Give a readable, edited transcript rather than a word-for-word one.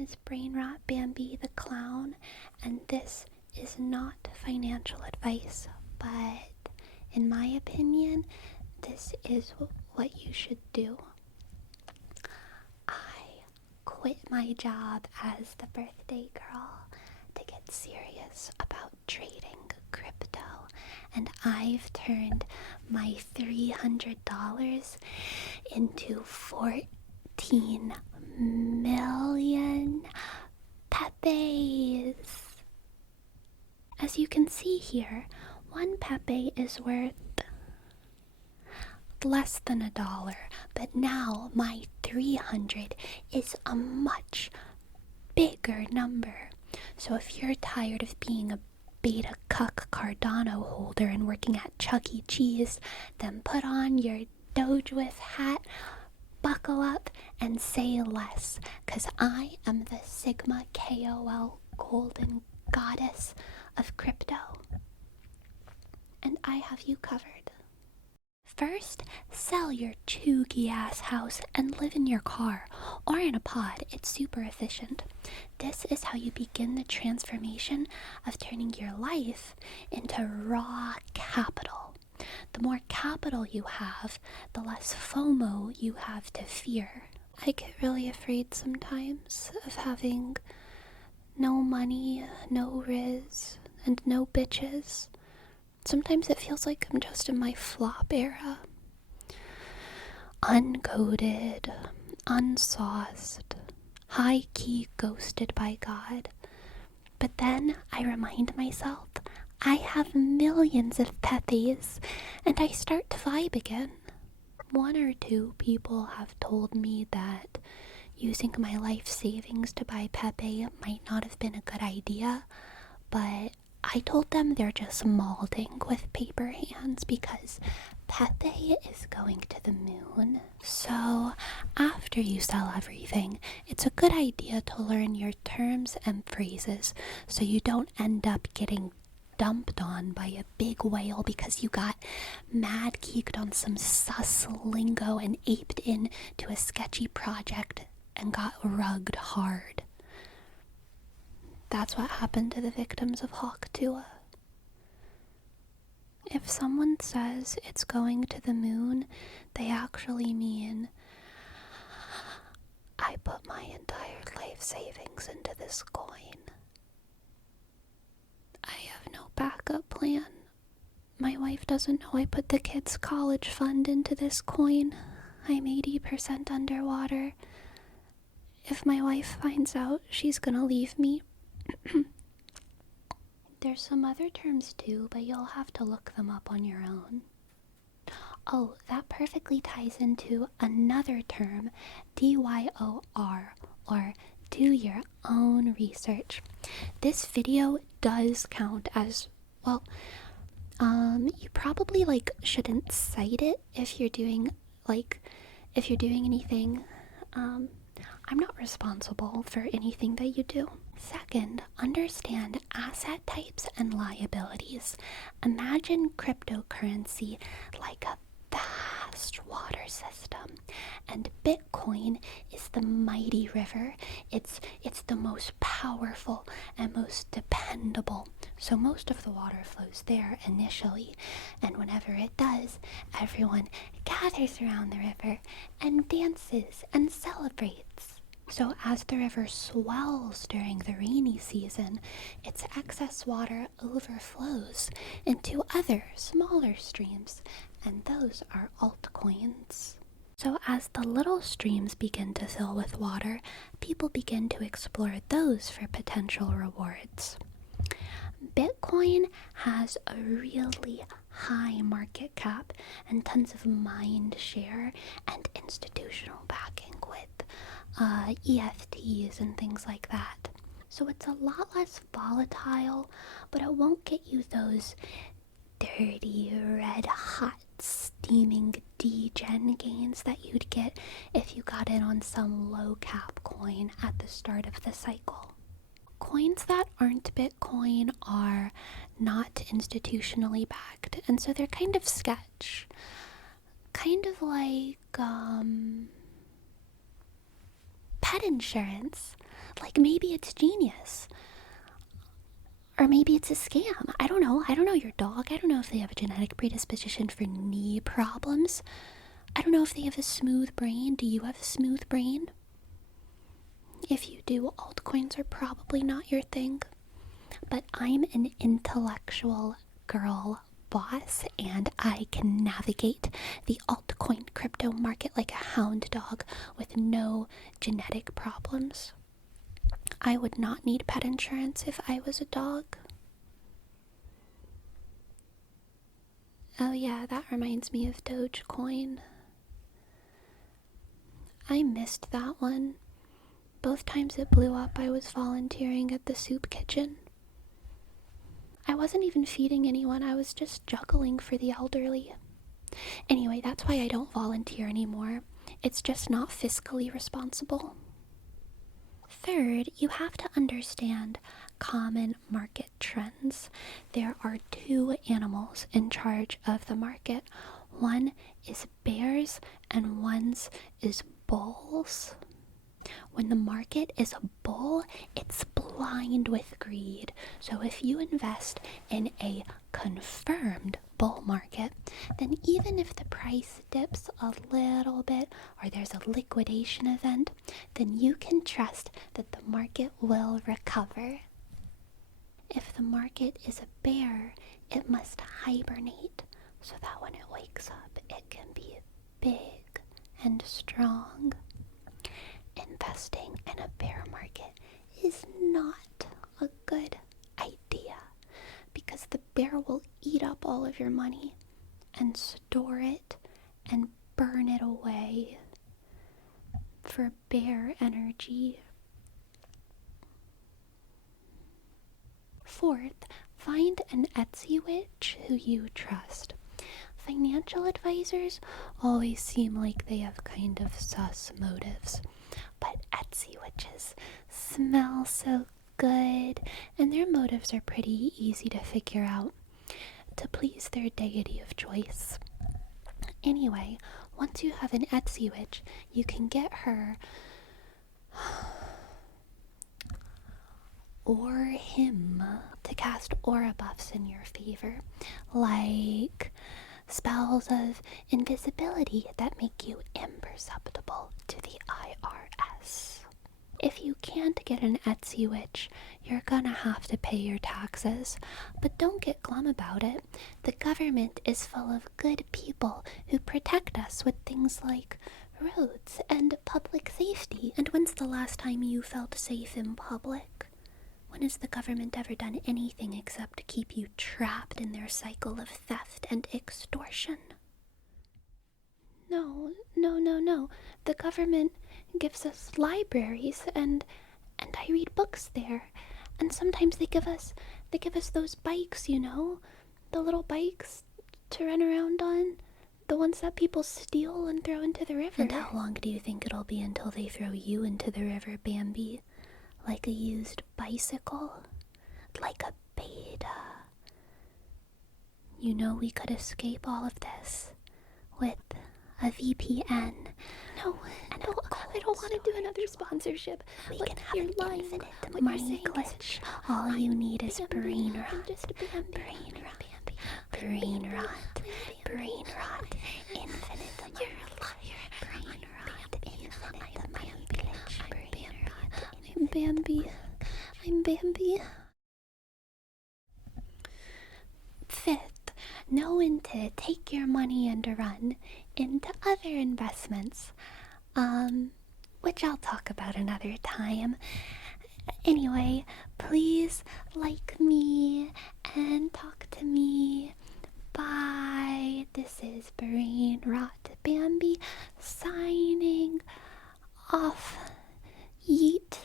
is Brain Rot Bambi the Clown, and this is not financial advice, but in my opinion, this is what you should do. I quit my job as the birthday girl to get serious about trading crypto, and I've turned my $300 into 14 million Pepes. As you can see here, one Pepe is worth less than $1, but now my 300 is a much bigger number. So if you're tired of being a beta cuck Cardano holder and working at Chuck E. Cheese, then put on your Doge hat, buckle up, and say less, cause I am the Sigma KOL golden goddess of crypto, and I have you covered. First, sell your chuggy ass house and live in your car or in a pod. It's super efficient. This is how you begin the transformation of turning your life into raw capital. The more capital you have, the less FOMO you have to fear. I get really afraid sometimes of having no money, no riz, and no bitches. Sometimes it feels like I'm just in my flop era. Uncoded, unsauced, high-key ghosted by God. But then I remind myself I have millions of Pepes, and I start to vibe again. One or two people have told me that using my life savings to buy Pepe might not have been a good idea, but I told them they're just molding with paper hands because Pepe is going to the moon. So after you sell everything, it's a good idea to learn your terms and phrases so you don't end up getting dumped on by a big whale because you got mad geeked on some sus lingo and aped in to a sketchy project and got rugged hard. That's what happened to the victims of Hawk Tuah. If someone says it's going to the moon, they actually mean, I put my entire life savings into this coin. I have no backup plan. My wife doesn't know I put the kids' college fund into this coin. I'm 80% underwater. If my wife finds out, she's gonna leave me. There's some other terms too, but you'll have to look them up on your own. Oh, that perfectly ties into another term, DYOR, or do your own research. This video does count as, well, you probably shouldn't cite it if you're doing anything. I'm not responsible for anything that you do. Second, understand asset types and liabilities. Imagine cryptocurrency like a vast water system, and Bitcoin is the mighty river. It's the most powerful and most dependable. So most of the water flows there initially, and whenever it does, everyone gathers around the river and dances and celebrates. So as the river swells during the rainy season, its excess water overflows into other smaller streams, and those are altcoins. So as the little streams begin to fill with water, people begin to explore those for potential rewards. Bitcoin has a really high market cap and tons of mind share and institutional backing with EFTs and things like that. So it's a lot less volatile, but it won't get you those dirty, red hot, steaming degen gains that you'd get if you got in on some low cap coin at the start of the cycle. Coins that aren't Bitcoin are not institutionally backed, and so they're kind of sketch. Kind of like pet insurance. Like, maybe it's genius. Or maybe it's a scam. I don't know. I don't know your dog. I don't know if they have a genetic predisposition for knee problems. I don't know if they have a smooth brain. Do you have a smooth brain? If you do, altcoins are probably not your thing. But I'm an intellectual girl boss, and I can navigate the altcoin crypto market like a hound dog with no genetic problems. I would not need pet insurance if I was a dog. Oh yeah, that reminds me of Dogecoin. I missed that one. Both times it blew up, I was volunteering at the soup kitchen. I wasn't even feeding anyone, I was just juggling for the elderly. Anyway, that's why I don't volunteer anymore. It's just not fiscally responsible. Third, you have to understand common market trends. There are two animals in charge of the market. One is bears and one is bulls. When the market is a bull, it's blind with greed. So if you invest in a confirmed bull market, then even if the price dips a little bit or there's a liquidation event, then you can trust that the market will recover. If the market is a bear, it must hibernate so that when it wakes up, it can be big and strong. Investing in a bear market is not a good idea because the bear will eat up all of your money and store it and burn it away for bear energy. Fourth, find an Etsy witch who you trust. Financial advisors always seem like they have kind of sus motives, but Etsy witches smell so good, and their motives are pretty easy to figure out to please their deity of choice. Anyway, once you have an Etsy witch, you can get her or him to cast aura buffs in your favor, like spells of invisibility that make you imperceptible to the IRS. If you can't get an Etsy witch, you're gonna have to pay your taxes, but don't get glum about it. The government is full of good people who protect us with things like roads and public safety. And when's the last time you felt safe in public? When has the government ever done anything except keep you trapped in their cycle of theft and extortion? No. The government gives us libraries and I read books there. And sometimes they give us those bikes, you know? The little bikes to run around on. The ones that people steal and throw into the river. And how long do you think it'll be until they throw you into the river, Bambi? Like a used bicycle? Like a beta? You know we could escape all of this with a VPN. No, I don't want to do another sponsorship. We can have an infinite money glitch. All you need is brain rot. Brain rot. Infinite money. You're a liar. Brain rot. Infinite money glitch. Brain rot. I'm Bambi. Fifth, know when to take your money and run into other investments, which I'll talk about another time. Anyway, please like me and talk to me. Bye. This is Brain Rot Bambi signing off. Yeet.